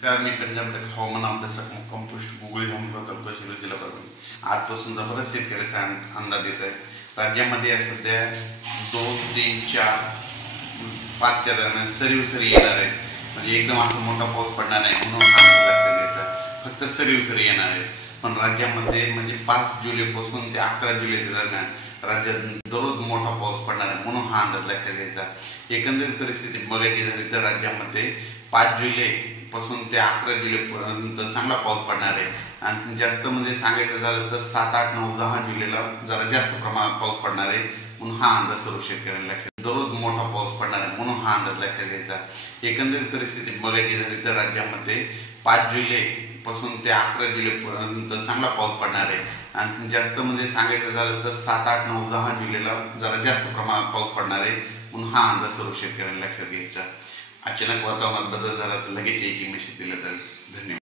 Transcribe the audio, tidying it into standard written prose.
मी पंजाब हवामान अभ्यासक मुक्काम पोस्ट गुगळी धामणगाव तालुका शिरूर जिल्हा परभणी. आजपासून जबरदस्त शेतकऱ्याचा अंदाज येत आहे. राज्यामध्ये सध्या 2, 3, 4, 5च्या दरम्यान सरी येणार आहे. म्हणजे एकदम असा मोठा पाऊस पडणार नाही म्हणून हा अंदाज लक्षात घ्यायचा. फक्त सरी येणार आहे. पण राज्यामध्ये म्हणजे 5 जुलैपासून ते 11 जुलैच्या दरम्यान राज्यात दररोज मोठा पाऊस पडणार आहे म्हणून हा अंदाज लक्षात घ्यायचा. एकंदरीत परिस्थिती बघायची झाली तर राज्यामध्ये 5 जुलैपासून ते 11 जुलैपर्यंत चांगला पाऊस पडणार आहे. आणि जास्त म्हणजे सांगायचं झालं तर 7, 8, 9, 10 जुलैला जरा जास्त प्रमाणात पाऊस पडणार आहे म्हणून हा अंदाज सर्व शेतकऱ्यांना लक्षात. दररोज मोठा पाऊस पडणार आहे म्हणून हा अंदाज लक्षात घ्यायचा. एकंदरीत परिस्थिती बघायची झाली तर राज्यामध्ये 5 जुलैपासून ते 11 जुलैपर्यंत चांगला पाऊस पडणार आहे. आणि जास्त म्हणजे सांगायचं झालं तर 7, 8, 9, 10 जुलैला जरा जास्त प्रमाणात पाऊस पडणार आहे म्हणून हा अंदाज सर्व शेतकऱ्यांना लक्षात घ्यायचा. अचानक वातावरणात बदल झाला तर लगेच एक मेसेज दिला जाईल. धन्यवाद.